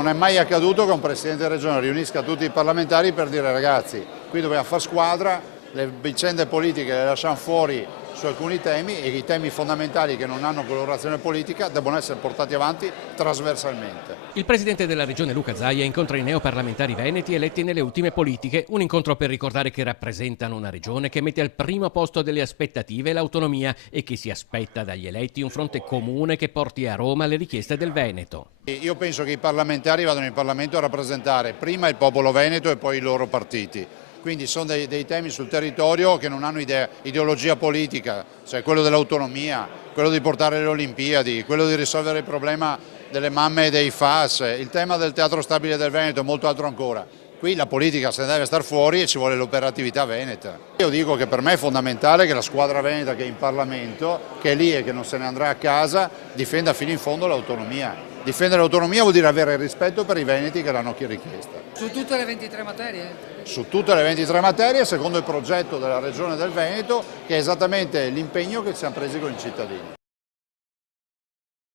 Non è mai accaduto che un Presidente di Regione riunisca tutti i parlamentari per dire ragazzi, qui dobbiamo fare squadra, le vicende politiche le lasciamo fuori su alcuni temi e i temi fondamentali che non hanno colorazione politica devono essere portati avanti trasversalmente. Il presidente della regione Luca Zaia incontra i neoparlamentari veneti eletti nelle ultime politiche, un incontro per ricordare che rappresentano una regione che mette al primo posto delle aspettative l'autonomia e che si aspetta dagli eletti un fronte comune che porti a Roma le richieste del Veneto. Io penso che i parlamentari vadano in Parlamento a rappresentare prima il popolo veneto e poi i loro partiti. Quindi sono dei temi sul territorio che non hanno ideologia politica, cioè quello dell'autonomia, quello di portare le Olimpiadi, quello di risolvere il problema delle mamme e dei FAS, il tema del Teatro Stabile del Veneto e molto altro ancora. Qui la politica se ne deve star fuori e ci vuole l'operatività veneta. Io dico che per me è fondamentale che la squadra veneta che è in Parlamento, che è lì e che non se ne andrà a casa, difenda fino in fondo l'autonomia. Difendere l'autonomia vuol dire avere rispetto per i veneti che l'hanno richiesta. Su tutte le 23 materie? Su tutte le 23 materie, secondo il progetto della Regione del Veneto, che è esattamente l'impegno che ci siamo presi con i cittadini.